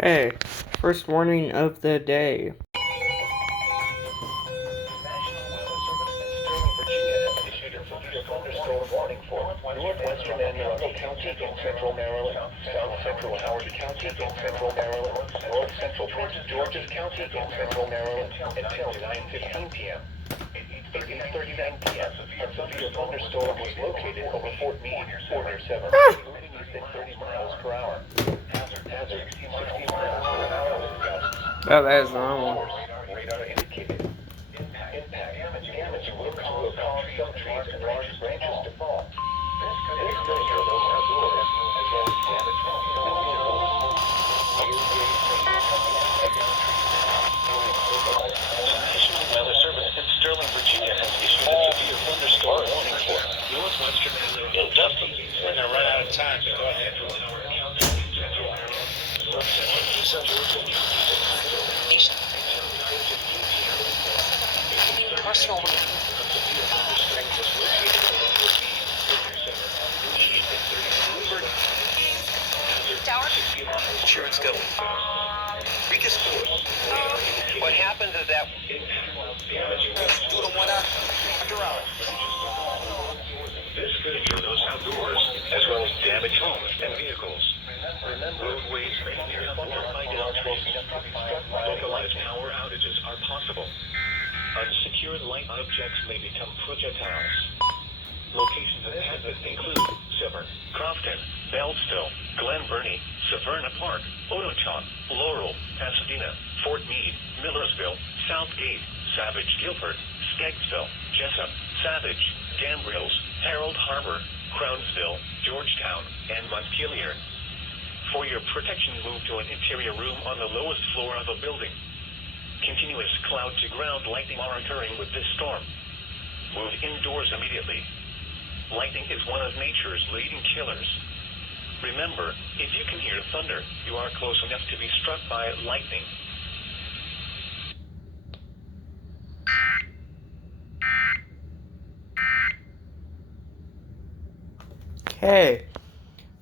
Okay, first warning of the day. Northwestern Anne Arundel County in central Maryland, south central Howard County in central Maryland, north central Prince George's County in central Maryland until 9:15 p.m. At 8:39 p.m., a severe thunderstorm was located over Fort Meade, Order 7, moving east at 30 miles per hour. Hazard 60 miles per hour with gusts. Oh, that is the wrong one. Radar indicated impact and damage will cause some trees and large branches to fall. This could hear those outdoors, as well as damage homes and vehicles. The National Weather Service in Sterling, Virginia has issued a severe thunderstorm warning for northwestern and Dusty. We're going to run out of time, so go ahead. Personal. Tower. Insurance go. Rika Sports. What happens is that Do the one after hour. this could hear those outdoors, as well as damage homes and vehicles. Remember, roadways may hear thunder high down close enough to be struck by localized power outages are possible. Unsecured light objects may become projectiles. Locations of hazard include Severn, Crofton, Beltsville, Glen Burnie, Severna Park, Otochon, Laurel, Pasadena, Fort Meade, Millersville, Southgate, Savage Guilford, Skeggsville, Jessup, Savage, Gambrills, Harold Harbor, Crownsville, Georgetown, and Montpelier. For your protection, move to an interior room on the lowest floor of a building. Continuous cloud-to-ground lightning are occurring with this storm. Move indoors immediately. Lightning is one of nature's leading killers. Remember, if you can hear thunder, you are close enough to be struck by lightning. Okay,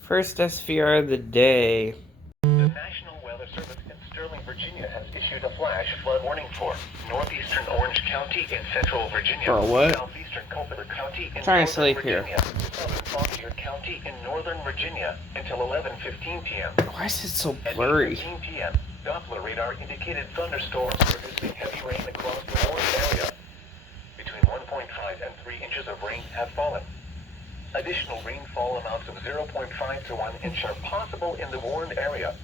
first SVR of the day. The National Weather Service in Sterling, Virginia has issued a flash flood warning for northeastern Orange County in central Virginia, For what? southeastern Culpeper County in Trying to northern sleep here. Virginia, southern Fauquier County in northern Virginia until 11:15 p.m. Why is it so At blurry? 8:15 p.m., Doppler radar indicated thunderstorms producing heavy rain across the warned area. Between 1.5 and 3 inches of rain have fallen. Additional rainfall amounts of 0.5 to 1 inch are possible in the warned area.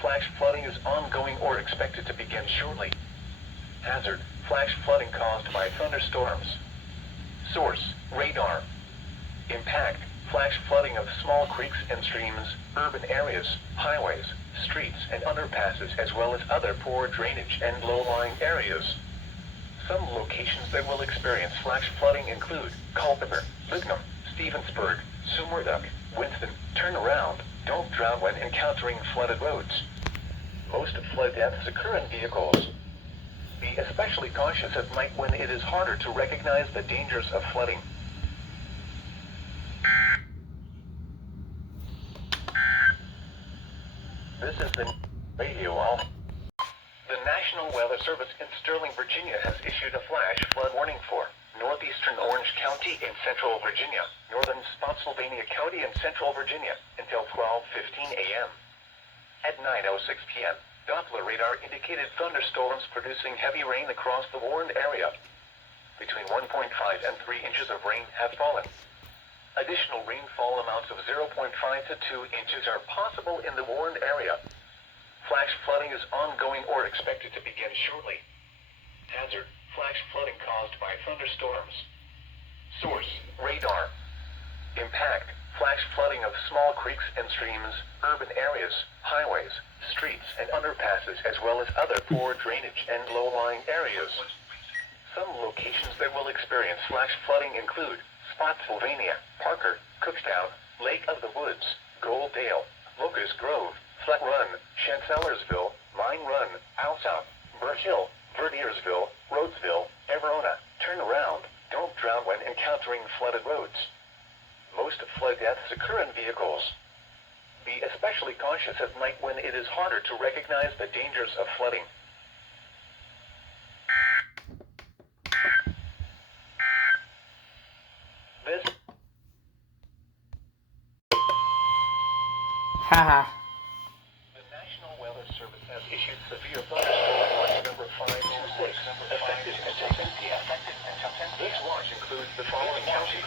Flash flooding is ongoing or expected to begin shortly. Hazard, flash flooding caused by thunderstorms. Source, radar. Impact, flash flooding of small creeks and streams, urban areas, highways, streets, and underpasses, as well as other poor drainage and low-lying areas. Some locations that will experience flash flooding include Culpeper, Lignum, Stevensburg, Summerduck, Winston. Turn around. Don't drown when encountering flooded roads. Most flood deaths occur in vehicles. Be especially cautious at night when it is harder to recognize the dangers of flooding. This is the radio all. The National Weather Service in Sterling, Virginia has issued a flash flood warning for northeastern Orange County in central Virginia, northern Spotsylvania County in central Virginia until 12:15 a.m. At 9:06 p.m., Doppler radar indicated thunderstorms producing heavy rain across the warned area. Between 1.5 and 3 inches of rain have fallen. Additional rainfall amounts of 0.5 to 2 inches are possible in the warned area. Flash flooding is ongoing or expected to begin shortly. Hazard, flash flooding caused by thunderstorms. Source, radar. Impact, flash flooding of small creeks and streams, urban areas, highways, streets, and underpasses, as well as other poor drainage and low-lying areas. Some locations that will experience flash flooding include Spotsylvania, Parker, Cookstown, Lake of the Woods, Goldale, Locust Grove, Fleck Run, Chancellorsville, Mine Run, Alsop, Birch Hill, Verdiersville, Rhodesville, Everona. Turn around. Don't drown when encountering flooded roads. Most flood deaths occur in vehicles. Be especially cautious at night when it is harder to recognize the dangers of flooding. This Haha. The National Weather Service has issued severe thunderstorm watch number 526, effective until 10 p.m. This watch includes the following counties: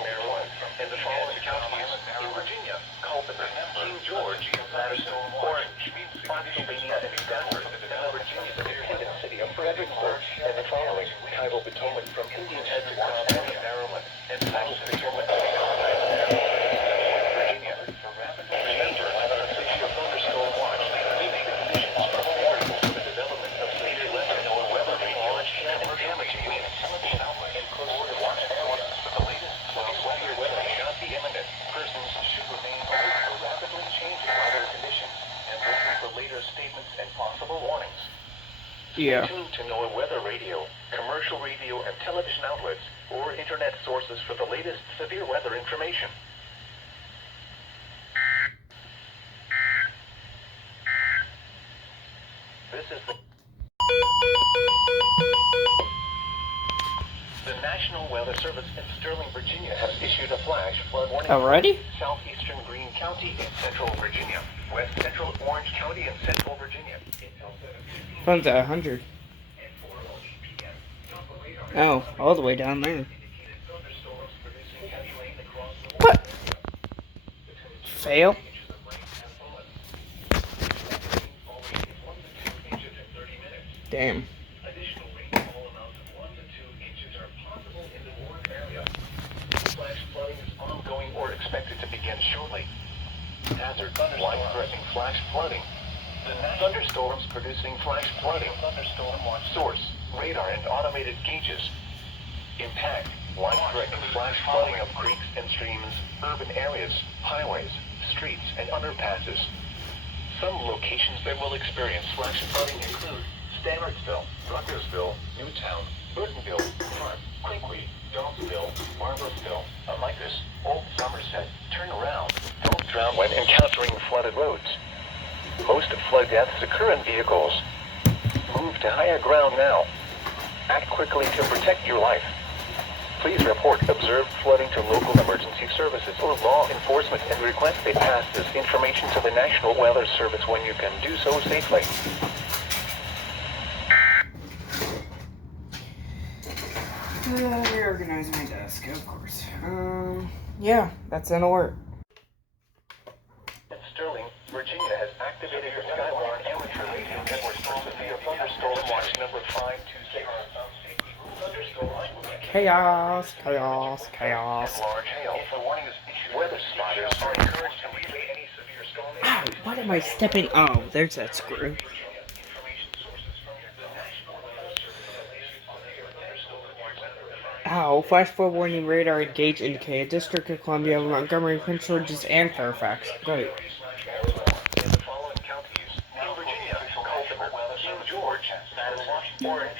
Maryland, and the following counties in Virginia: Culpeper, King George, Madison, Orange, Spotsylvania, and Stafford, and the Virginia independent city of Fredericksburg, and the following: Tidal Potomac from Indian Head to Connecticut, Maryland, and Tidal Potomac to Virginia. Remember, a severe thunderstorm watch may make the conditions unfavorable for the development of severe weather or weather large and damaging winds. And close to the watch area, the latest severe weather may not be imminent. Persons should remain alert for rapidly changing weather conditions and listen for later statements and possible warnings. Yeah. Stay tuned to NOAA Weather Radio, commercial radio and television outlets, or internet sources for the latest severe weather information. This is the National Weather Service in Sterling, Virginia has issued a flash flood warning. Already? Southeastern Greene County in central Virginia, west central Orange County in central Virginia. Phone's at 100. Oh, all the way down there. What? Fail? Damn. Additional rainfall amounts of 1 to 2 inches are possible in the Warren area. Flash flooding is ongoing or expected to begin shortly. Hazard life-threatening flash flooding. The thunderstorms producing flash flooding. Thunderstorm watch source, radar and automated gauges. Impact, life-threatening flash flooding of creeks and streams, urban areas, highways, streets, and underpasses. Some locations that will experience flash flooding include Stanardsville, Rutgersville, Newtown, Burtonville, Front, Quinqui, Dawsonville, Barbersville, Amicus, Old Somerset. Turn around. Don't drown when encountering flooded roads. Most flood deaths occur in vehicles. Move to higher ground now. Act quickly to protect your life. Please report observed flooding to local emergency services or law enforcement and request they pass this information to the National Weather Service when you can do so safely. Reorganize my desk, of course. Yeah, that's an alert. In Sterling, Virginia has activated the Skywarn Amateur Radio Network for severe thunderstorm watch number 526. Chaos, chaos, chaos. And large hail. The warning is issued. Weather spotters are encouraged to relay any severe storm. Ow, what am I stepping? Oh, there's that screw. Information sources from the National Weather Service issued severe thunderstorm watch. Ow, flash flood warning radar engage indicated District of Columbia, Montgomery, Prince George's, and Fairfax. Great. In the following counties: in Virginia, Culpeper, King George, Madison, Orange,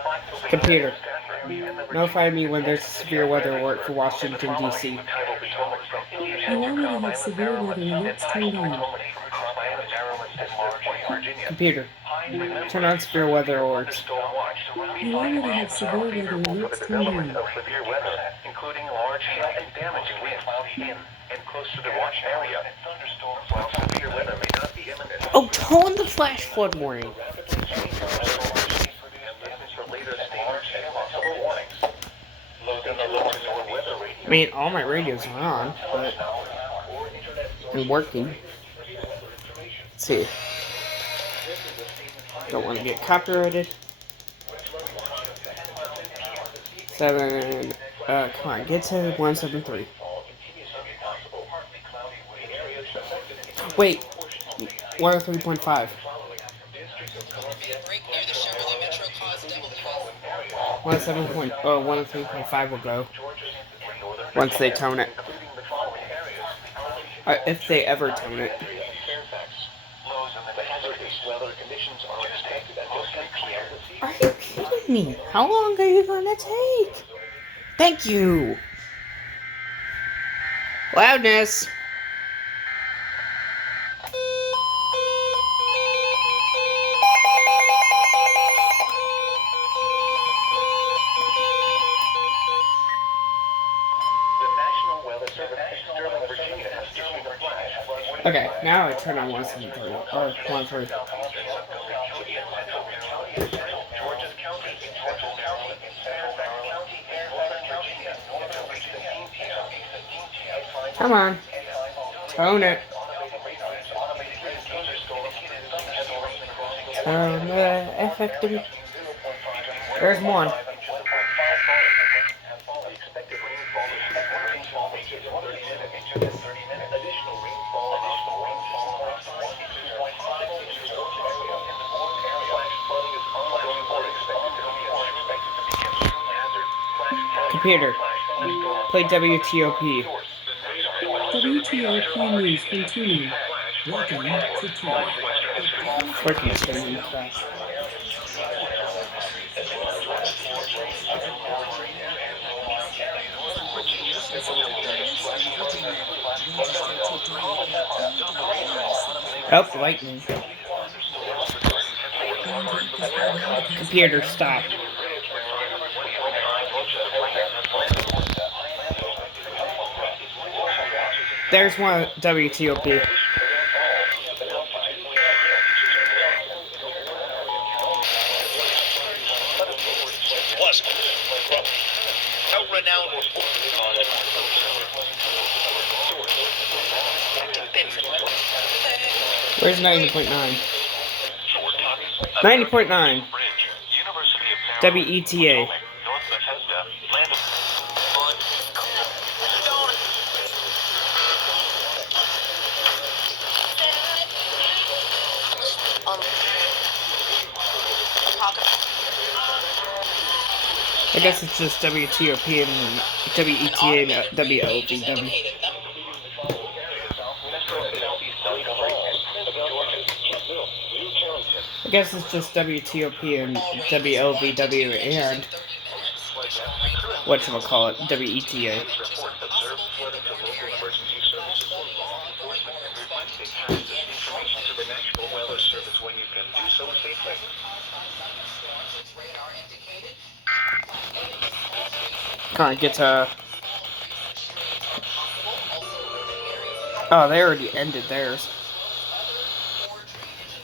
Spotsylvania, Computer, Stafford, and the notify me when there's severe weather alert for Washington, D.C. Tidal Potomac from Indian Head You to already Cobb have Island, severe weather Maryland, alerts and turned Tidal on. Potomac from Cobb Island, Maryland, and Large Point, Virginia. Computer, Remember, turn on severe weather alerts. thunderstorm watch. You already have severe weather For the alerts turned development on. of severe weather, including large hail and damaging winds in and close to the watch area. While severe weather may not be imminent, Oh, tone the flash flood warning. rapidly changing weather conditions and listen for later statements and possible warnings. Load in the local NOAA weather radio. I mean, all my radios are on, but Or internet and working. Let's see. Don't want to get copyrighted. 7. Come on, get to 173. Wait, 103.5. Break near the Chevrolet Metro caused double 107. 103.5 will go. once they tone it. including the following areas. If they ever tone it. Fairfax. Lows in the hazardous weather conditions are expected until 10 p.m. this evening. Are you kidding me? How long are you gonna take? Thank you. Loudness. The National Weather Service in Sterling, Virginia has issued a flash flood. Okay, now I turn on 173 or 1 3. Georgia County, Central County, Fairfax County, Northern Virginia, will reach 15 p.m. Come on, tone it. Effective. There's one. Computer, play WTOP. WTOP News continue. Welcome to Tour. Freaking spinning fast. Oh, lightning. Computer, stop. There's one WTOP. Plus, how renowned Where's 90.9? 90.9. WETA. I guess it's just WTOP and WETA and WLVW. I guess it's just WTOP and WLVW and whatchamacallit, WETA. Can't get to... Oh, they already ended theirs.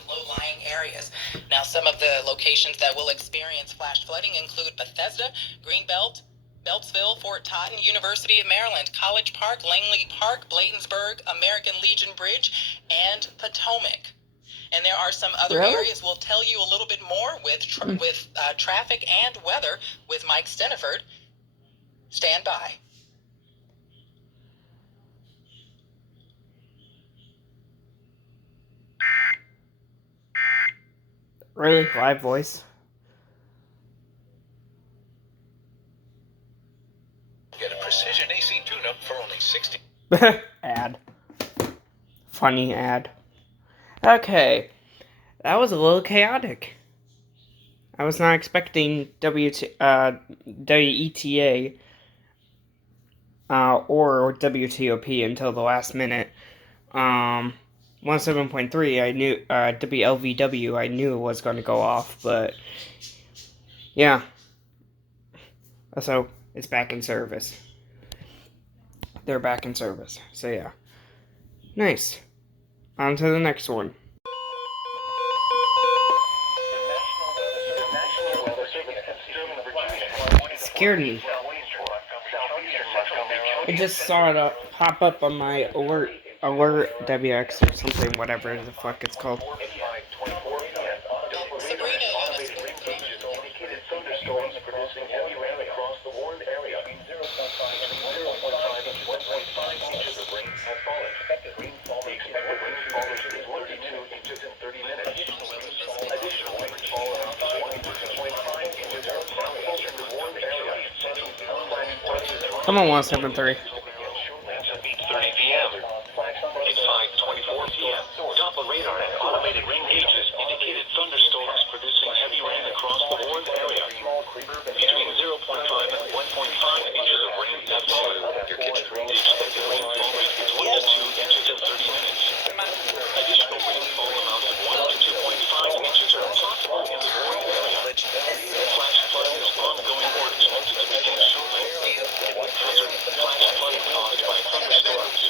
Low-lying areas. Now, some of the locations that will experience flash flooding include Bethesda, Greenbelt, Beltsville, Fort Totten, University of Maryland, College Park, Langley Park, Bladensburg, American Legion Bridge, and Potomac. And there are some other areas we'll tell you a little bit more with traffic and weather with Mike Steniford. Stand by. Really? Live voice? get a precision AC tune-up for only $60. Ad. Funny ad. Okay. That was a little chaotic. I was not expecting WETA or WTOP until the last minute. 17.3, I knew, WLVW, I knew it was going to go off, but, yeah. So, it's back in service. They're back in service, so yeah. Nice. On to the next one. Scared me. I just saw it pop up on my alert WX or something, whatever the fuck it's called. Come I'm on 173. 8:30 p.m. At 5:24 p.m. Doppler radar and automated rain gauges indicated thunderstorms producing heavy rain across the Warren area. Between 0.5 and 1.5 inches of rain have fallen. The expected rainfall rate is 1 to 2 inches in 30 minutes. Additional rainfall amounts of 1 to 2.5 inches are possible in the Warren area. Flash flooding is ongoing or expected to begin shortly. Hazard: flash flooding caused by thunderstorms.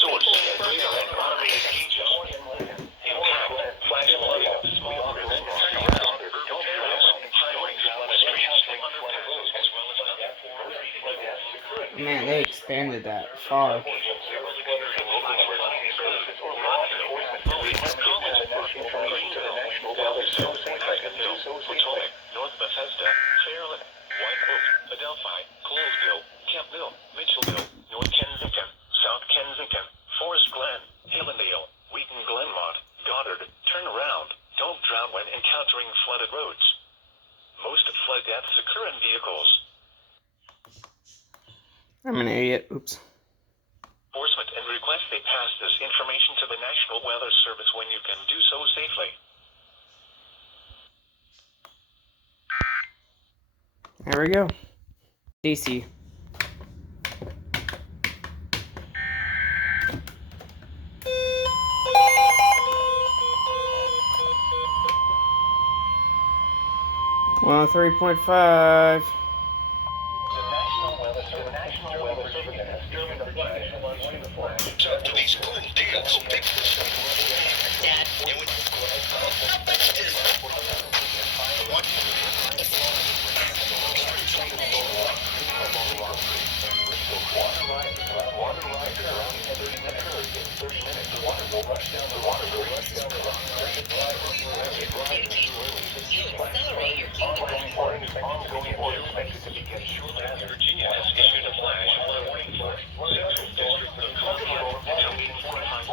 Source: radar and automated gauges. Impact: flash flooding of small rivers, turnaround, urban areas, highways, streets, underpasses, as well as other. Man, they expanded that far. Potomac, North Bethesda, Fairland, White Oak, Adelphi, Colesville, Campville, Mitchellville, North Kensington, South Kensington, Forest Glen, Hillendale, Wheaton Glenmont, Goddard. Turn around. Don't drown when encountering flooded roads. Most flood deaths occur in vehicles. I'm an idiot. Oops. Enforcement and request they pass this information to the National Weather Service when you can do so safely. There we go. DC. Well, 3.5. These cool deals, big Dad, Virginia has issued a flash flood warning for Central District of Columbia until 8:45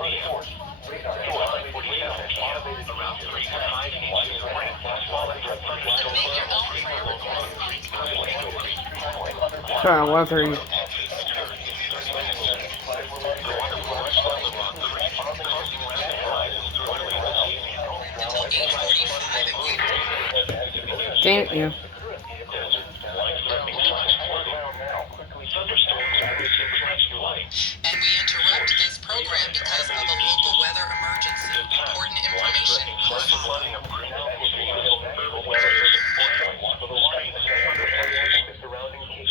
p.m. Around 3 to 5 inches of rain has fallen from thunderstorms Along 130. Damn it, you. And we interrupt this program because of a local weather emergency. Important information.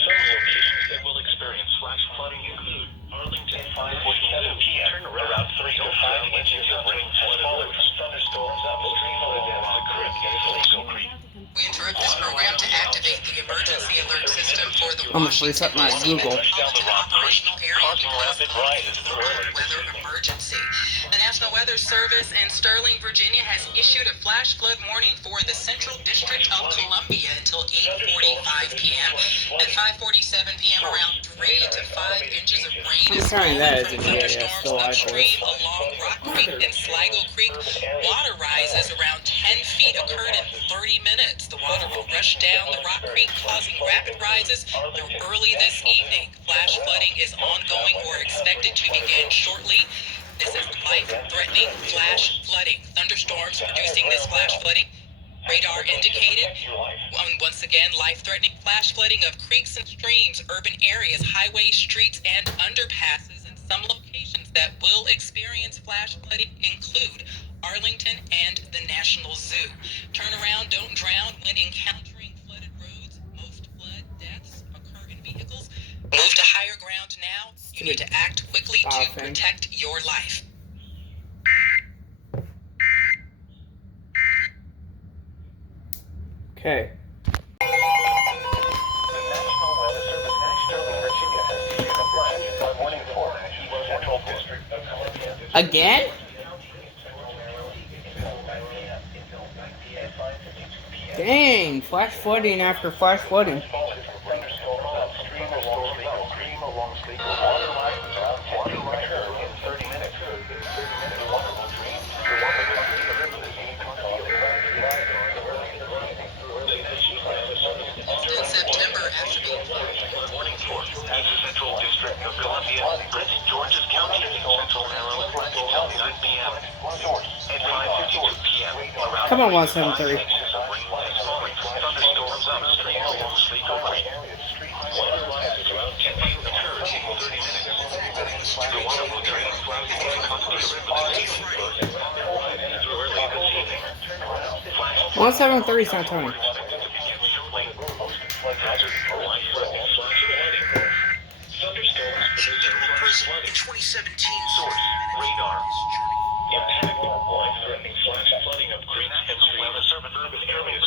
Some locations that will experience flash flooding include Arlington, 5:47 p.m. Turn around 3 to 5 inches of rain has fallen from thunderstorms upstream of the Caribbean Lago Creek. We interrupt this program to activate the emergency alert system for the I'm gonna freeze up my Google. operational area because of a local weather emergency. The National Weather Service in Sterling, Virginia has issued a flash flood warning for the Central District of Columbia until 8:45 p.m. At 5:47 p.m., around 3 to 5 inches of rain is counting that as an falling EAS, from still thunderstorms upstream along Rock Creek and Sligo Creek. Water rises around 10 feet occurred in 30 minutes. The water will rush down the Rock Creek, causing rapid rises through early this evening. Flash flooding is ongoing or expected to begin shortly. This is life-threatening flash flooding. Thunderstorms producing this flash flooding. Radar indicated. Once again, life-threatening flash flooding of creeks and streams, urban areas, highways, streets, and underpasses. And some locations that will experience flash flooding include Arlington and the National Zoo. Turn around, don't drown when encountering flooded roads. Most flood deaths occur in vehicles. Move to higher ground now. You need to act quickly to protect your life. Okay. Again? Dang, flash flooding after flash flooding. In September, after being Come on, 173. Thunderstorms upstream along Sligo Creek. Weather lasts around 10 feet occurs in 30 minutes. The water will drain from considerable early this evening. 173 is not Tony. In 2017 Source, radar. Impact, life-threatening flash flooding of creeks and streams, urban areas,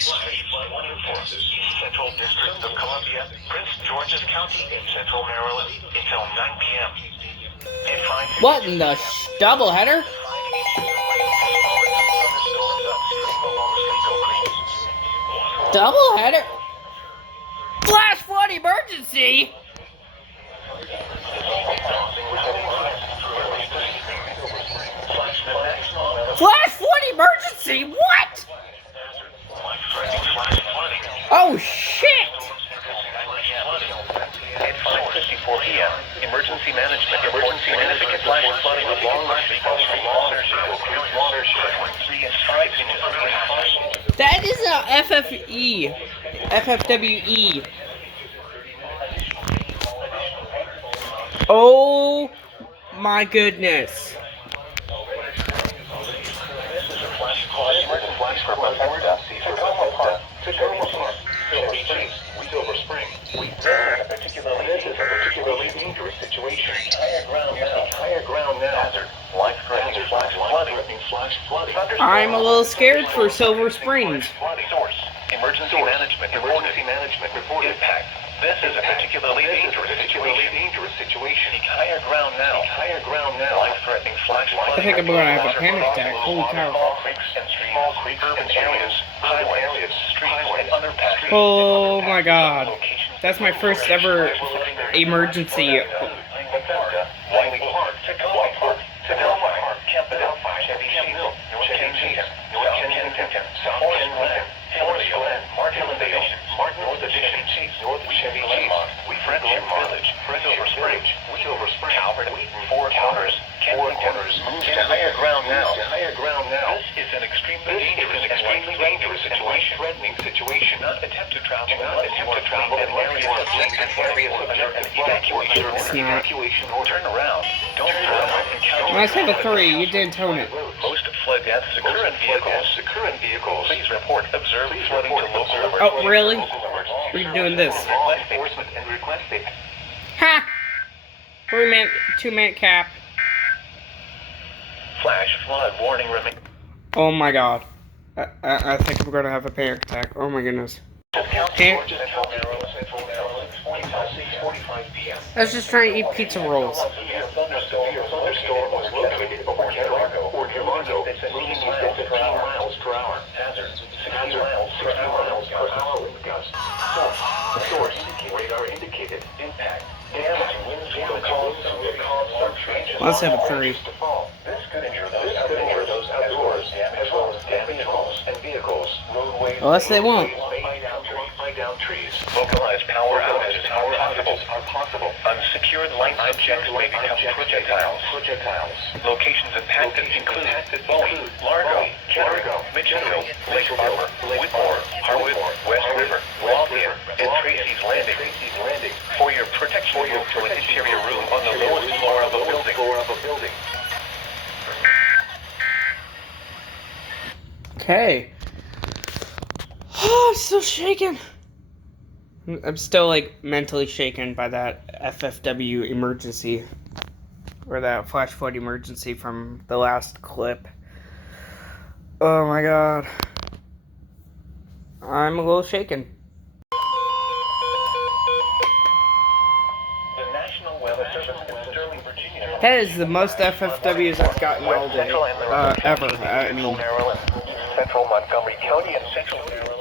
flash flood warning forces, Central District of Columbia, Prince George's County in Central Maryland until 9 p.m. At 5:50 What in the doubleheader? Doubleheader? Flash flood emergency? Flash flood emergency? What? Oh shit! At 5:54 p.m., emergency management reports significant flash flooding along the watershed. 3 and 5 inches. That is a FFE. FFWE. Oh my goodness. Silver Spring. This is a particularly dangerous situation. Higher ground now. Hazard. Life-threatening flash flooding. I'm a little scared for Silver Springs. Source. Emergency management report. Impact. This is a particularly dangerous situation. Higher ground now. Life-threatening flash flooding. I think I'm gonna have a panic attack. Holy cow. Small creeks, urban areas, highways, streets, and underpasses. Oh my god. That's my first ever emergency. Langley Park, Tacoma Park, Tacoma Park, Camden, Chevy Chase, North Kensington, South Kensington, Forest Glen, North Addition, North Chevy Chase, Friendship Village, Silver Spring, Calvert, Four Corners, Kensington, higher ground now. This is an extremely dangerous life-threatening situation. Do not attempt to travel in areas under an evacuation order. Turn around. Don't encounter. When I said the 3, you didn't tone it. Most flood deaths occur in vehicles. Please report observed flooding to local emergency. Oh, really? We're doing this. Enforcement and request it. Ha! 3-minute, 2-minute cap. Flash flood warning remains. Oh my god. I think we're gonna have a panic attack. Oh my goodness. Can't. Let's just try and eat pizza rolls. Thunderstorm was located over Toronto, winds 15 miles per hour. Hazard, 60 miles per hour wind gusts. Source, radar indicated. Impact, damage, wind cause subterranean. Let's have a 3. This could injure those outdoors, as well as damage homes and vehicles. Roadways, Unless they won't. Buy down trees. Localized power outages are possible. Unsecured light objects may become projectiles. Locations impacted include Bowie, Largo, Kettering, Mitchellville, Lake Harbor, Whitmore, Harwood, West River, Lothian, and Tracy's Landing. For your protection, move to an interior room on the lowest floor of a building. Okay. Oh, I'm still shaking. I'm still like mentally shaken by that FFW emergency. Or that flash flood emergency from the last clip. Oh my god. I'm a little shaken. The National Weather Service in Sterling, Virginia. That is the most FFWs I've gotten all day. Ever. I mean. Central Montgomery County and Central Maryland.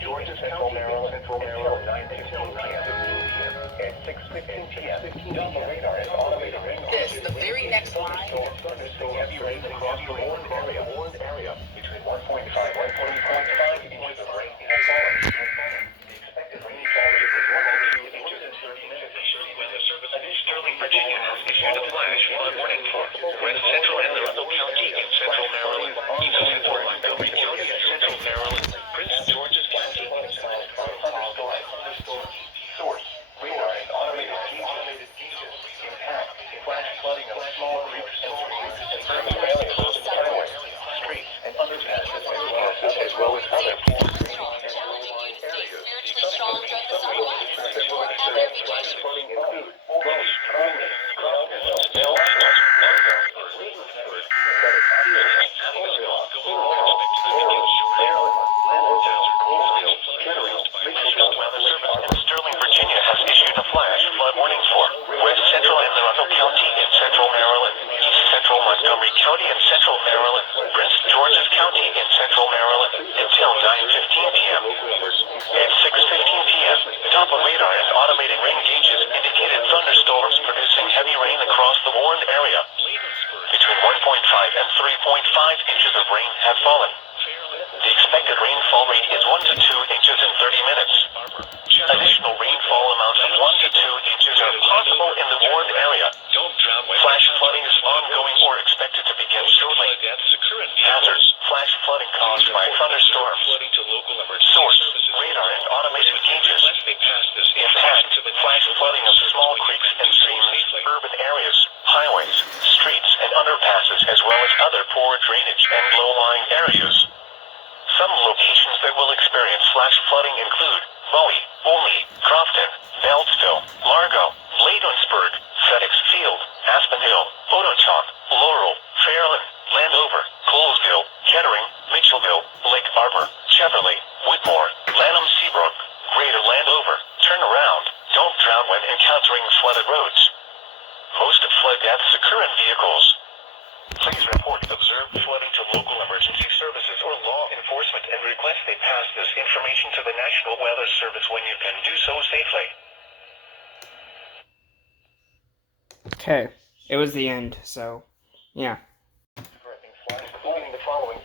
Georgia, Central Maryland, until 9:15 p.m. At 6:15 p.m. Double radar is automated. This, the very next line. Heavy rain across the warned area. Between 1.5 inches of rain has fallen. The expected rainfall rate is 1 to 2 inches in 30 minutes. Weather Service in Sterling, Virginia has issued a flash flood warning for West Central and Russell County in Central Maryland. flooding include Bowie, Crowley, Crofton, Sterling, Virginia has issued a flash flood warning for West Central and Laredo County in Central Maryland, East Central Montgomery County in Central Maryland, Prince George's County in Central Maryland until 9:15 p.m. At 6:15 p.m., Doppler radar and automated rain gauges indicated thunderstorms producing heavy rain across the warned area. Between 1.5 and 3.5 inches of rain have fallen. The expected rainfall rate is 1 to 2 inches in 30 minutes. Additional rainfall amounts of 1 to 2 inches are possible in the warned area. Flash flooding is ongoing or expected to begin shortly. Hazards: flash flooding caused by thunderstorms. Source: radar and automated gauges. Impact: flash flooding of small creeks and streams, urban areas, highways, streets, and underpasses, as well as other poor drainage and low-lying areas. Some locations that will experience flash flooding include Bowie, Olney, Crofton, Beltsville, Largo, Bladensburg, FedEx Field, Aspen Hill, Ototoc, Laurel, Fairland, Landover, Colesville, Kettering, Mitchellville, Lake Arbor, Cheverly, Whitmore, Lanham Seabrook, Greater Landover. Turn around. Don't drown when encountering flooded roads. Most flood deaths occur in vehicles. Please report observed flooding to local emergency services or law enforcement and request they pass this information to the National Weather Service when you can do so safely. Okay, it was the end, so, yeah.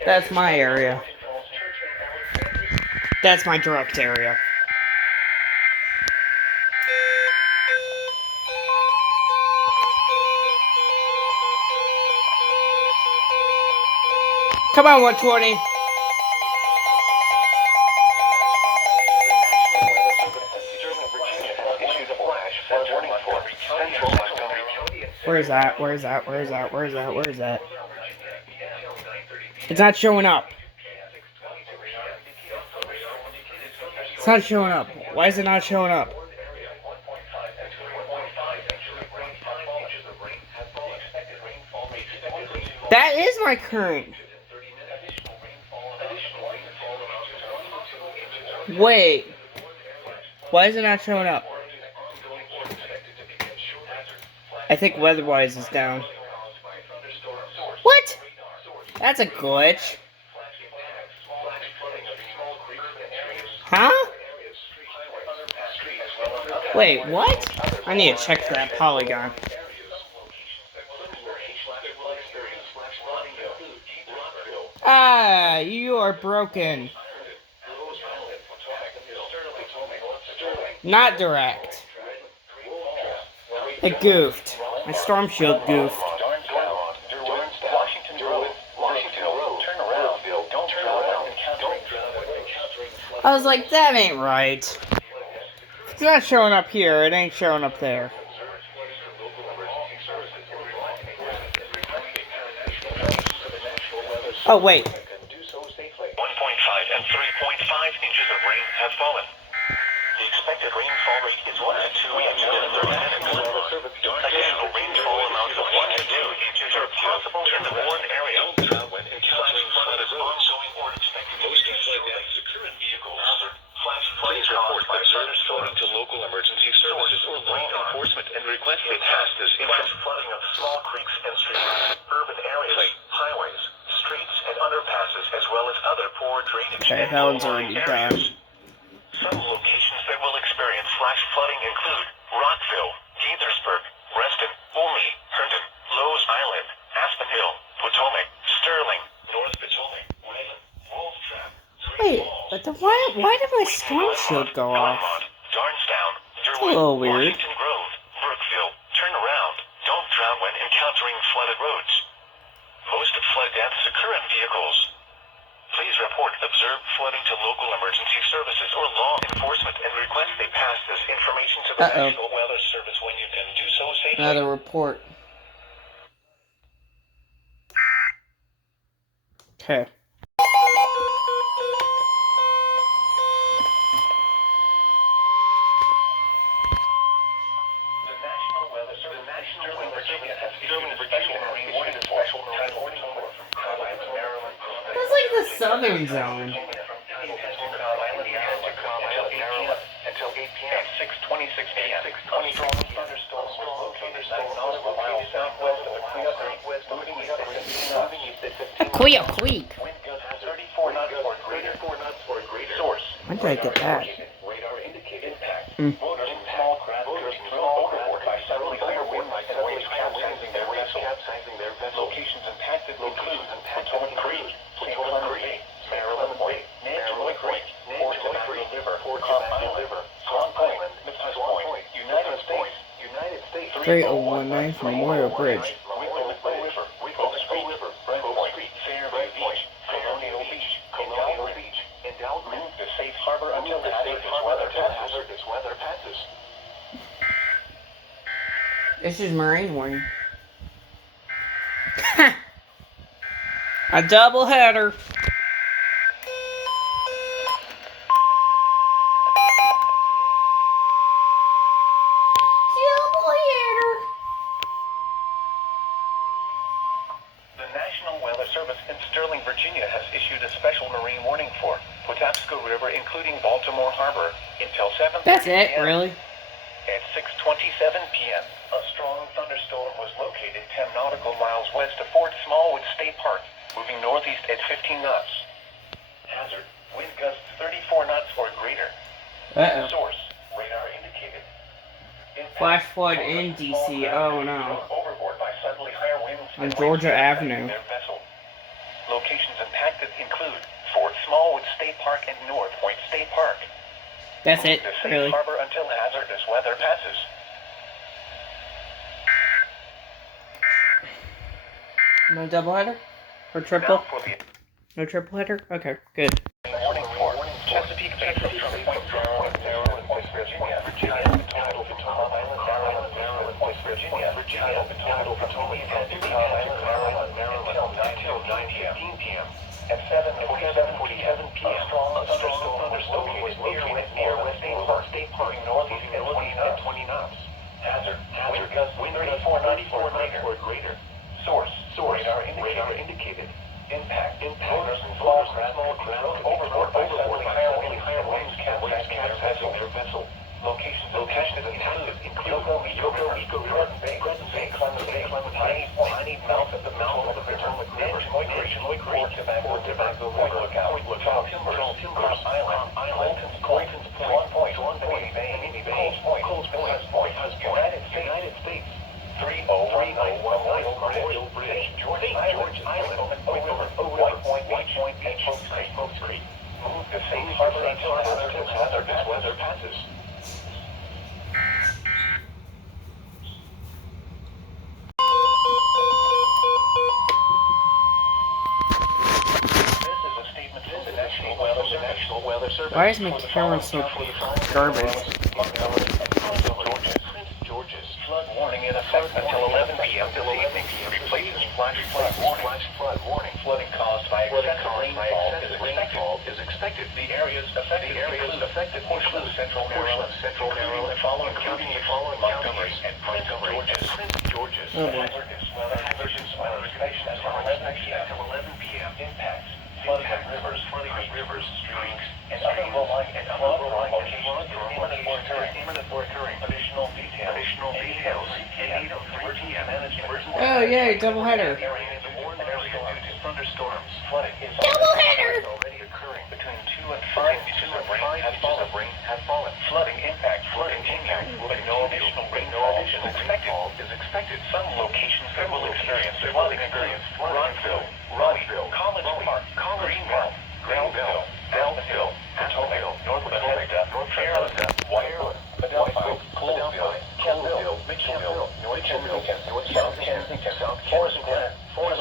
That's my area. That's my direct area. Come on, 120. Where's that? Where's that? Where's that? Where's that? Where's that? It's not showing up. It's not showing up. Why is it not showing up? That is my current. Wait. Why is it not showing up? I think weather-wise is down. What? That's a glitch. Huh? Wait, what? I need to check that polygon. Ah, you are broken. Not direct. It goofed. My storm shield goofed. I was like, that ain't right. It's not showing up here, it ain't showing up there. Oh, wait. 1.5 and 3.5 inches of rain have fallen. The expected rainfall rate is 1 to 2 inches in 30 minutes. Additional rainfall amounts of 1 to 2 inches are possible in the warned area. Flash flooding is ongoing or expected to begin shortly. Flash flooding caused by thunderstorms to local emergency services or law enforcement and request they pass this flash flooding of small creeks and streams, urban areas, highways, streets, and underpasses, as well as other poor drainage Okay, and that one's low-lying already areas. done. Some locations that will experience flash flooding include Rockville, Gaithersburg, Reston, Olney, Herndon, Lowe's Island, Aspen Hill, Potomac, Sterling, North Potomac, Wayland, Wolf Trap, Wait, but why did my storm shield go off? Darnestown, It's a little weird. Washington Grove, Brookville. Turn around. Don't drown when encountering flooded roads. Most flood deaths occur in vehicles. Please report observed flooding to local emergency services or law enforcement and request they pass this information to the National Weather Service when you can do so safely. Another report. Okay. Sterling, Virginia has issued a special marine warning for Carlisle, Maryland. That's like the southern zone. Until 8 p.m. 6:26 p.m. 6:20 strong thunderstorms located 9 nautical miles southwest of Aquia Creek, moving east at 15 Aquia Creek. Wind gusts 34 knots or greater. Source. When did I get that? Radar indicated impact. Motors and small craft could be thrown overboard by suddenly higher winds and waves capsizing their vessel. Locations impacted include Potomac Creek, St. Clement Bay, Maryland Bay, Nantucket Creek, Fort Tobacco River, Swan Point, Memphis Point, United States, 3019 Memorial Bridge. Wicklow River, River, Brent Point, Fairview Beach, Colonial Beach, move to safe harbor until hazardous weather passes. This is marine warning. A double header. The National Weather Service in Sterling, Virginia has issued a special marine warning for Patapsco River, including Baltimore Harbor, until 7:30 That's it, p.m. really? At 6:27 p.m., a strong thunderstorm was located 10 nautical miles west of Fort Smallwood State Park, moving northeast at 15 knots. Hazard, wind gusts 34 knots or greater. Uh-oh. Source, radar indicated. Impact, Flash flood in motors, DC. small craft Oh, could be no. thrown overboard by suddenly higher winds On and Georgia waves capsizing Avenue. their vessel. Locations impacted include Fort Smallwood State Park and North Point State Park. That's Move it, to safe really. harbor until hazardous weather passes. No double header? Or triple? Now for the No triple header? Okay, good. warning for Chesapeake Bay from Point Maryland, West Virginia, Tidal Potomac Island, Maryland, West Virginia, Tidal Potomac Island, Maryland, until 9:15 p.m. At 7:47 p.m. A strong thunderstorm was located near West State Park, northeast at 20 knots. Hazard, wind gusts 34 or greater. Source, radar indicated. Impact, motors and small craft overboard by suddenly higher winds capsizing their vessel. Locations include Yoko River, Crescent Bay, Piney mouth of the Potomac River, Fort Tobacco River, Tall Timbers, Island, Colton's Point, Swan Bay, Coles Point, United States, 3019 Memorial Bridge, George Island, White Point Beach, Smokes Creek. Move to safe harbor until hazardous weather passes. This is a statement from the National Weather Service. Why is my camera so garbage? Georgia's flood warning in effect until 11 p.m. this evening. Replaces flash flood warning. Flooding caused by excessive rainfall is expected. The areas affected include Central Maryland, following Montgomery and Prince George's. Hazardous weather expected until 11 p.m. Impacts. Flooding of rivers, streams, and other low-lying locations imminent or occurring. Additional details. At 8:03 p.m. Oh, yay, double header. Thunderstorms. Flooding is already occurring. Between 2 and 5 inches of rain have fallen. Flooding impact, but no additional rainfall is expected. Some locations that will experience flooding Rockville, College Park, Greenville, Beltsville, Potomac, North Bethesda, Wire, Adelphi, Colesville, Kenville, Mitchellville, North Kensington, South Forest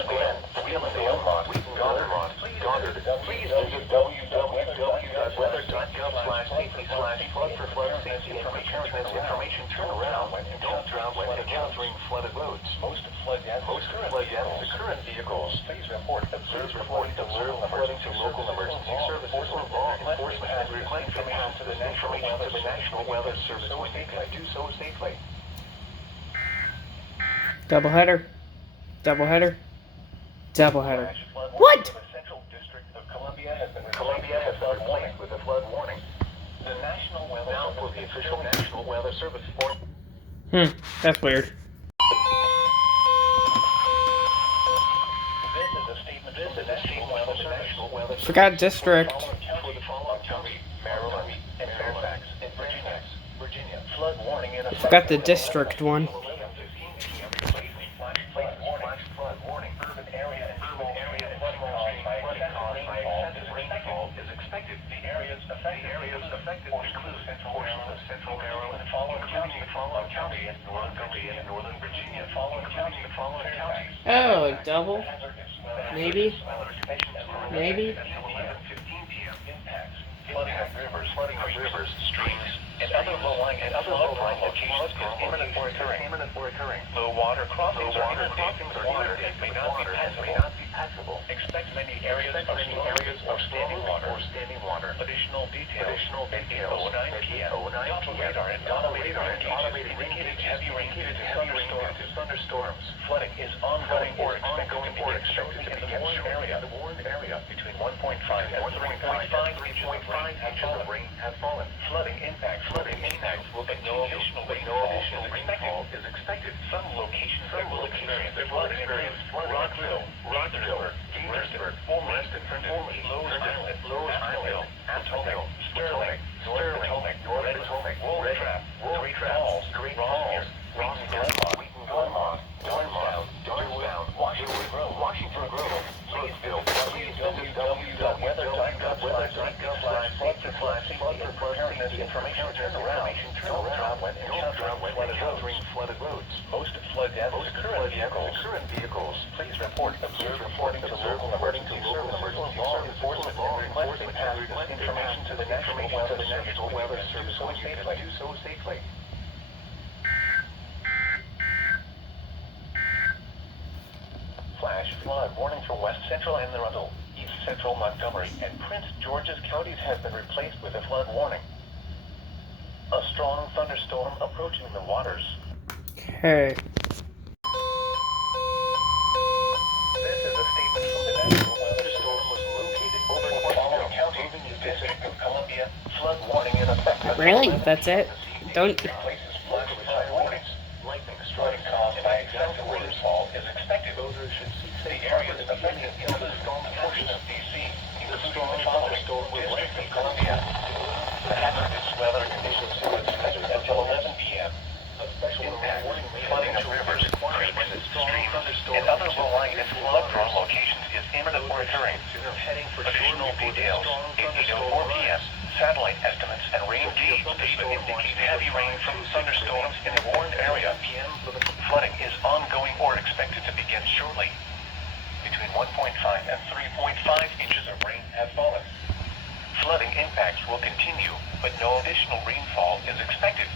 Glen, Wheelandale, Goddard. Please visit www.weather.gov/safety/flood for flood safety information. Turn around when encountering flooded roads. Most flood deaths occur in vehicles. Please report flooding to local emergency services or law enforcement and relay information to the National Weather Service. Do so safely. Doubleheader. Doubleheader. Doubleheader. Flood warning What? for the Central District of Columbia has been replaced with a flood warning. The National Weather now for the official National Weather Service report. That's weird. This is a statement from the National Weather Service. Forgot district. For the following counties, Maryland, and Fairfax, and Virginia. Flood warning in effect. Forgot the district one. Flood warning. Urban area flooding caused by excessive rainfall is expected. The areas affected include Central Maryland, following counties, Northern Virginia, following counties. Oh, double? Maybe? Maybe? 11:15 p.m. Impacts. Flooding of rivers, streams, and other low-lying locations is imminent for occurring. Low water crossings are near water that may not be passable. Expect many areas of standing water. Additional details at 8:09 p.m. Doppler radar indicated heavy rain due to thunderstorms. Flooding is ongoing or expected to begin shortly in the warned area between 1.5 and 3.5 inches of rain have fallen. Flooding impacts will continue, but no additional rainfall is expected. Some locations will experience flood. Rockville, Gaithersburg, formerly Lowe's Island, Atoll, Sterling, North Potomac, Red Trap, Great Falls, Glenmont, Darnestown, Washington Grove, Louisville. Please visit www.weather.gov/flood-safety and preparedness information turnaround when encountering flooded roads. Most flood deaths occur in vehicles. Please report reporting to local emergency services, law enforcement, and request information to the National Weather Service so you can do so safely. Flash flood warning for West Central and the Russell, East Central Montgomery, and Prince George's counties has been replaced with a flood warning. A strong thunderstorm approaching the waters. Okay. This is a statement from the National Weather Storm was located over the following counties in the District of Columbia. Flood warning in effect. Really? That's it? Don't... Places flood with high warnings. Lightning striking caused by excessive rainfall is expected. Voters should seek safe areas affected in the storm portion of D.C. Strong thunderstorm with District of Columbia. The hazardous weather conditions are expected until 11 p.m. A special warning flooding of rivers, creeks, streams, and other low-lying flood-prone locations is imminent or occurring. Additional details, 8:04 p.m. Satellite estimates and rain gauge data indicate heavy rain from thunderstorms in the warned area. Flooding is ongoing or expected to begin shortly. Between 1.5 and 3.5 inches of rain have fallen. Flooding impacts will continue, but no additional rainfall is expected.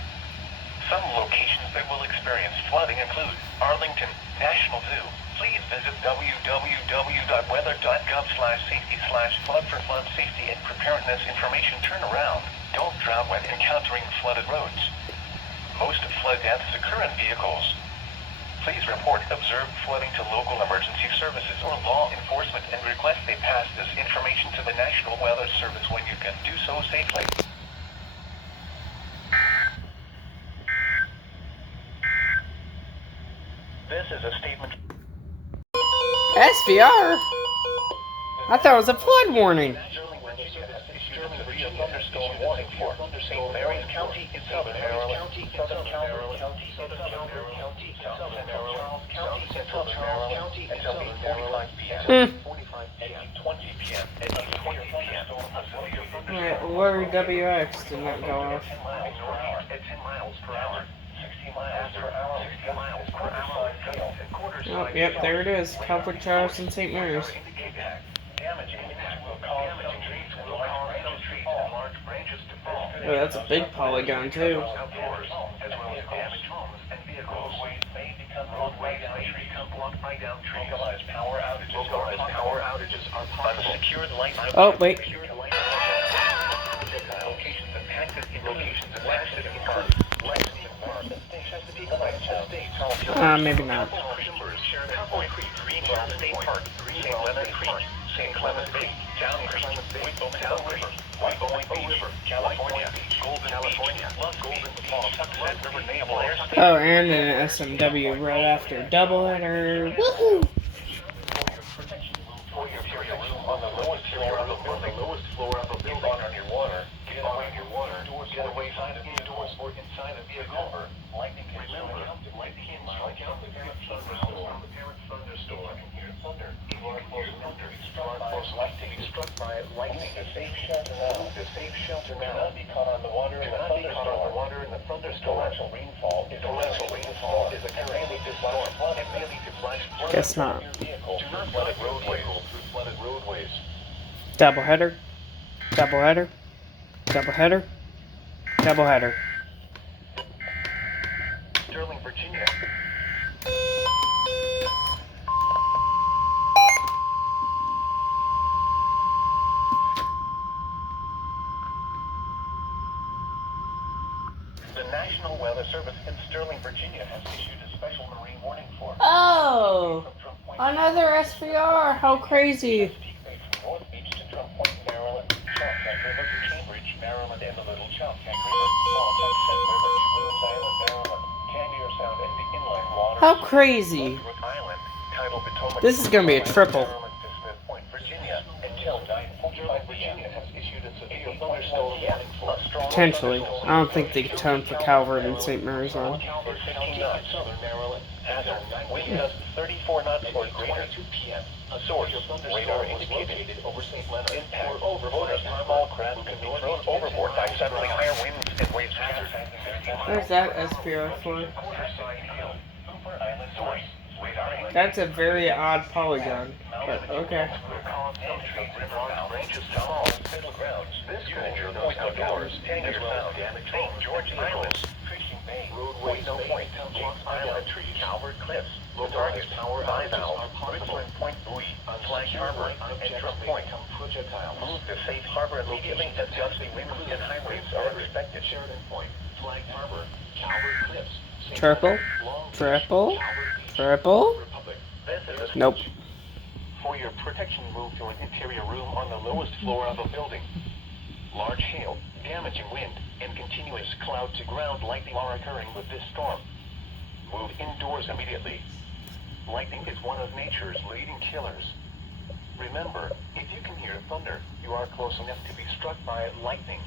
Some locations that will experience flooding include Arlington National Zoo. Please visit www.weather.gov/safety/flood for flood safety and preparedness information turnaround. Don't drown when encountering flooded roads. Most flood deaths occur in vehicles. Please report observed flooding to local emergency services or law enforcement and request they pass this information to the National Weather Service when you can do so safely. This is a statement. SVR? I thought it was a flood warning. Thunderstorm warning for St. Mary's County in Southern Maryland, Southern Maryland, Southern Charles County, Central Charles County, until 8:45 p.m. 20 p.m. At 8:20 p.m. Alright, Lord WX did not go off. 10 miles per hour. 60 miles per hour. 60 miles per hour. Oh, yep, there it is. Calvert Charles and St. Mary's. Damage will cause some trees and large branches to fall. Oh, that's a big polygon, too. Outdoors, as well as damaged homes and vehicles. May become blocked by down trees. Localized power outages are possible. Unsecured light. Oh, wait. Locations impacted in locations include Chesapeake Lights, Maybe not. Timbers, Cowboy Creek, Greenwell State Park, St. Clement Creek, St. Clement Bay, Down Creek, White Bowman River, California, Golden Falls, Sunset River Naval Air Station. Oh, and an SMW right after doubleheader. Woohoo! For your area room on the lowest floor of the building, on your water, get away your water, get away inside of indoors or inside a vehicle. Lightning can strike out the parent thunderstorm. You can hear thunder. You are close enough to be struck by lightning. The safe shelter now. Do not be caught on the water in the thunderstorm. Torrential rainfall is occurring. Guess not. Do not flood flooded roadways. Doubleheader. Doubleheader. Doubleheader. Doubleheader. Sterling, Virginia. The National Weather Service in Sterling, Virginia has issued a special marine warning for Oh! Another SVR! How crazy! from North Beach to Trump Point, Maryland, Choptank River to Cambridge, Maryland, and the Little Choptank River, Sunset River to Williams Island, Maryland, Candier Sound, and the inland waters. How crazy! Rhode Island, tidal Potomac, This is gonna be a triple. Maryland to Smith Point, Virginia, until 9:45 Virginia has issued a severe thunderstorm warning for a strong Potentially. thunderstorm. I don't think they tone for Calvert and St. Mary's on. Calvert 15 knots, southern Maryland. Hazard, wind gusts 34 knots or greater. 22 p.m. A source, radar indicated over St. Leonard. Impact, overboard, small craft could be thrown overboard by suddenly higher winds and waves. Hazard. Where's that SVR for? Riverside Hill, Hooper Island source, radar. That's a very odd polygon. But okay. This culture, point outdoors, Tangier Sound, St. George Island, Fishing Bay, Roadway, No Point, James Island, Calvert Cliffs, the target, Bivalve, Richland Point Buoy, Flag Harbor, and Trump Point. Move to safe harbor immediately as gusty winds and high waves are expected. Sheridan Point, Flag Harbor, Calvert Cliffs, Triple? Triple? Triple? This is a Nope. For your protection, move to an interior room on the lowest floor of a building. Large hail, damaging wind, and continuous cloud-to-ground lightning are occurring with this storm. Move indoors immediately. Lightning is one of nature's leading killers. Remember, if you can hear thunder, you are close enough to be struck by lightning.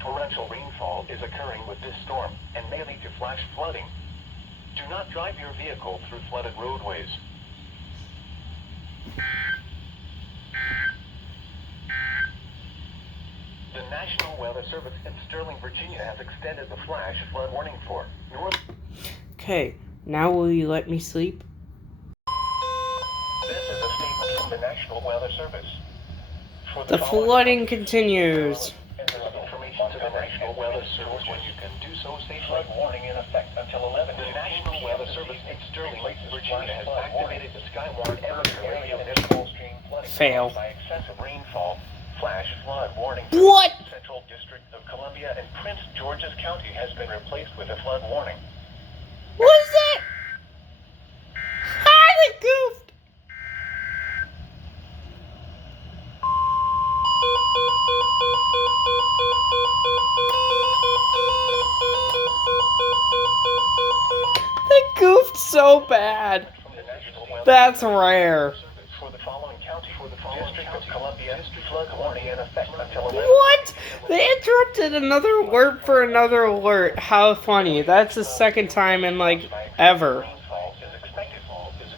Torrential rainfall is occurring with this storm and may lead to flash flooding. Do not drive your vehicle through flooded roadways. The National Weather Service in Sterling, Virginia has extended the flash flood warning for North. Okay, now will you let me sleep? This is a statement from the National Weather Service. For The flooding continues. Enter information to the National Weather Service when you can do so safely. Flood warning in effect until 11. The National Weather Service in Sterling, Virginia has activated the Skywarn area of Gulf Stream flooding Fail. caused by excessive rainfall. Flash flood warning. What? Central District of Columbia and Prince George's County has been replaced with a flood warning. What is that? Ah, they goofed! They goofed so bad. From the National Weather That's rare. for the following county, District of Columbia, flood warning in effect until 11. What? They interrupted another alert for another alert. How funny. That's the second time in, like, ever Rainfall is expected.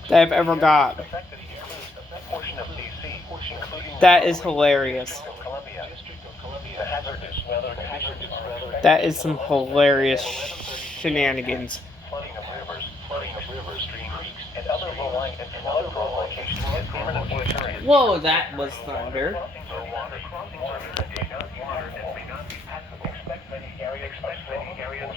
that I've ever got. Affected includes a portion of DC, including That is hilarious. Columbia. The hazardous weather That is some hilarious shenanigans. flooding of rivers, stream creeks, and other low-lying and flood prone locations is imminently occurring. Whoa, that was thunder. Crossings are water and may not be passable. Expect many areas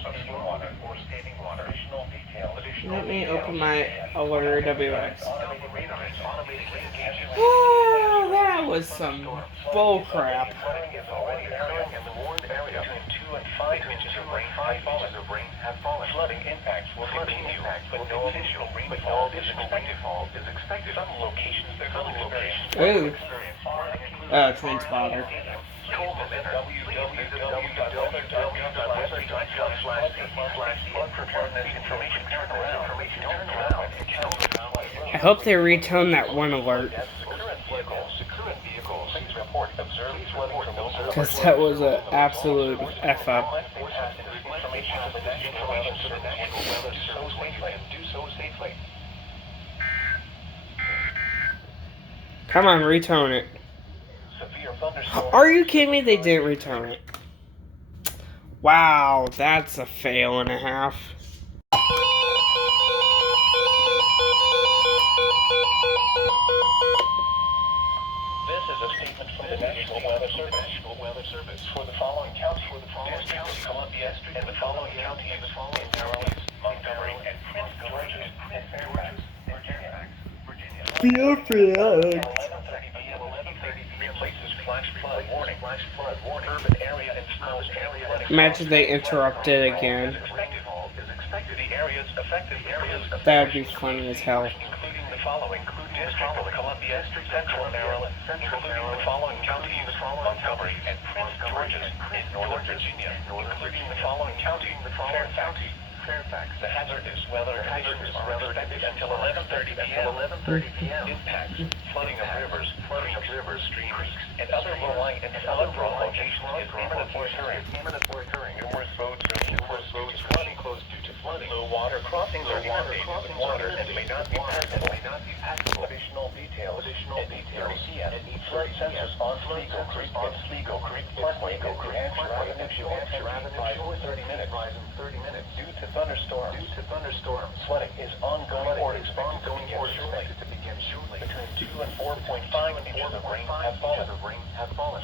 of storm water or standing water. Additional details. Let me open my alert WX. Automated radar and automated rain gauges. Oh, that was some bull crap. Flooding is already occurring in the warned area. Between 2 and 5 inches of rain have have fallen. Flooding impacts will continue, but no additional rainfall is expected. Some locations that will experience Oh, train spotter. I hope they retone that one alert. Because that was an absolute F up. Come on, retone it. Are you kidding me? They didn't retone it. Wow, that's a fail and a half. This is a statement from the National Weather Service. For the following counties, District of Columbia, and the following counties in Maryland, Montgomery, and Prince George's, and Fairfax, Virginia. Replaces flash flood warning. Urban area and small area. Imagine they interrupted again. The areas affected. That'd be funny as hell. Including the following: District of Columbia, Central Maryland, including the following counties: Montgomery and Prince George's in Northern Virginia, including the following county: Fairfax. The hazardous weather conditions are expected until 11:30 p.m. Impacts: flooding of rivers, streams, and other low-lying and flood-prone locations is imminently occurring. Numerous roads running close due to flooding. Low water crossings are inundated with water and may not be passable. Additional details at each flood census on Sligo Creek, Parkway, and Hampshire Avenue, 30 minutes. Due to thunderstorms, flooding is ongoing or expected to begin shortly. Between 2 and 4.5 inches of rain have fallen.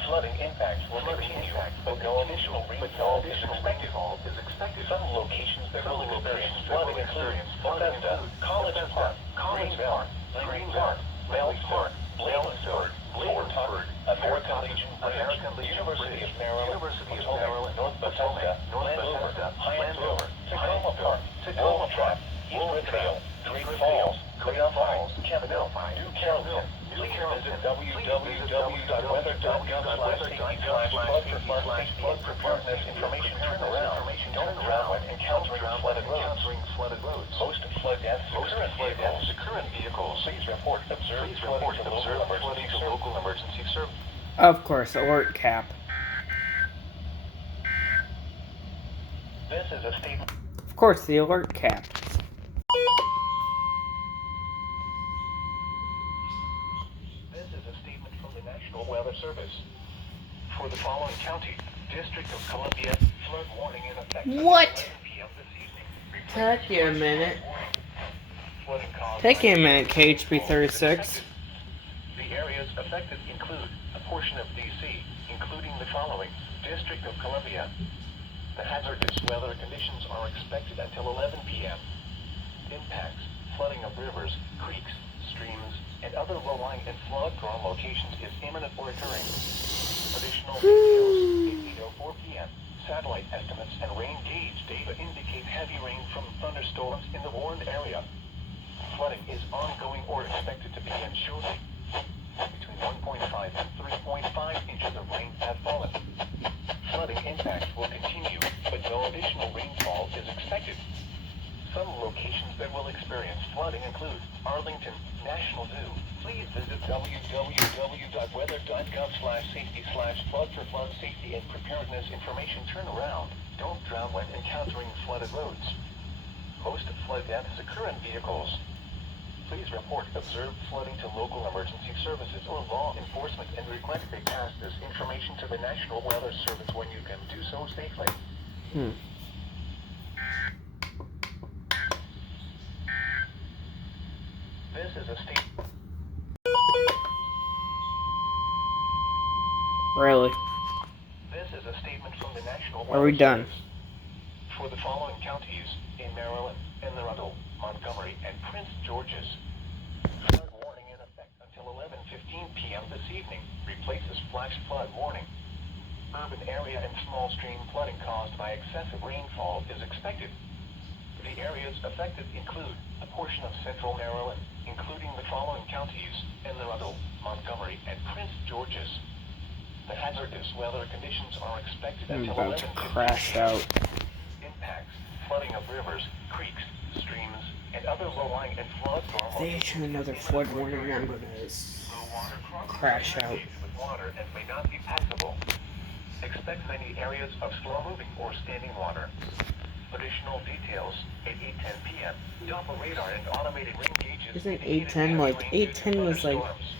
Flooding impacts will continue, but no additional rainfall is expected. Some locations that will experience flooding include Bethesda, College Park, Greenbelt, Bells Park, Bladensburg, Fort, American Legion Bridge, University of Maryland, North Bethesda, Landover, Hyandover, Tacoma Park, Wolf Trap, East Ridgeville, Great Falls, Falls, Kempville, New Carrollton. Please visit www.weather.gov/safety/flood preparedness information turnaround. Don't drown when encountering flooded roads. Most flood deaths to current vehicles. Please report observed flooding to local emergency service. Of course, alert cap. This is a statement. Of course, the alert cap. This is a statement from the National Weather Service. For the following county, District of Columbia, flood warning in effect. What? 11 p.m. this evening. Take you a minute. Flooding caused Take you a minute, KHB36. The areas affected include a portion of D.C., including the following: District of Columbia. The hazardous weather conditions are expected until 11 p.m. Impacts: flooding of rivers, creeks, streams, and other low-lying and flood-prone locations is imminent or occurring. Additional details: 8:04 p.m. Satellite estimates and rain gauge data indicate heavy rain from thunderstorms in the warned area. Flooding is ongoing or expected to begin shortly. Between 1.5 and 3.5 inches of rain have fallen. Flooding impacts will continue, but no additional rainfall is expected. Some locations that will experience flooding include Arlington National Zoo. Please visit www.weather.gov/safety/flood for flood safety and preparedness information turnaround. Don't drown when encountering flooded roads. Most flood deaths occur in vehicles. Please report observed flooding to local emergency services or law enforcement and request they pass this information to the National Weather Service when you can do so safely. This is a state. Really? This is a statement from the National Are we Weather done? Service. For the following counties in Maryland, Anne Arundel, Montgomery, and Prince George's. Flood warning in effect until 11:15 p.m. this evening. Replaces flash flood warning. Urban area and small stream flooding caused by excessive rainfall is expected. The areas affected include a portion of central Maryland, including the following counties: Anne Arundel, Montgomery, and Prince George's. The hazardous weather conditions are expected I'm until about to 11:50. crash out. Impacts: flooding of rivers, creeks, streams, and other low-lying and flood-prone They issue another flood warning, I'm gonna crash out. with water and may not be passable. Expect many areas of slow-moving or standing water. Additional details at 8:10 p.m. Doppler radar and automated rain gauges. Isn't indicated 8:10 like heavy rain due to 8:10 was like thunderstorms.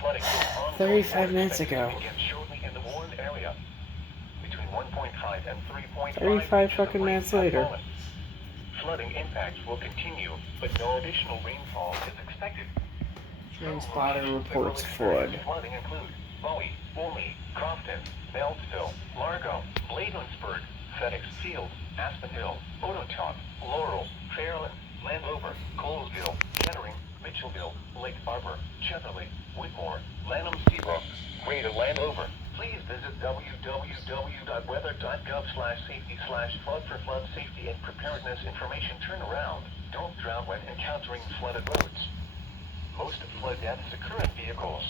Flooding from ongoing 35 minutes expected to ago. begin shortly in the warned area. Between 1.5 and 3.5 35 inches of fucking rain minutes have later. fallen. Flooding impacts will continue, but no additional rainfall is expected. Transponder reports Early flood. flooding include Bowie, Woolmead, Crofton, Beltsville, Largo, Bladensburg, FedEx Field, Aspen Hill, Ototoc, Laurel, Fairland, Landover, Colesville, Kettering, Mitchellville, Lake Arbor, Cheverly, Whitmore, Lanham, Seabrook, Greater Landover. Please visit www.weather.gov/safety/flood for flood safety and preparedness information. Turn around. Don't drown when encountering flooded roads. Most flood deaths occur in vehicles.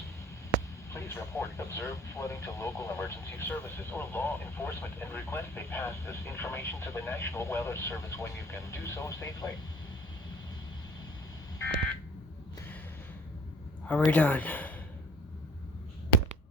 Please report observed flooding to local emergency services or law enforcement and request they pass this information to the National Weather Service when you can do so safely. Are we done?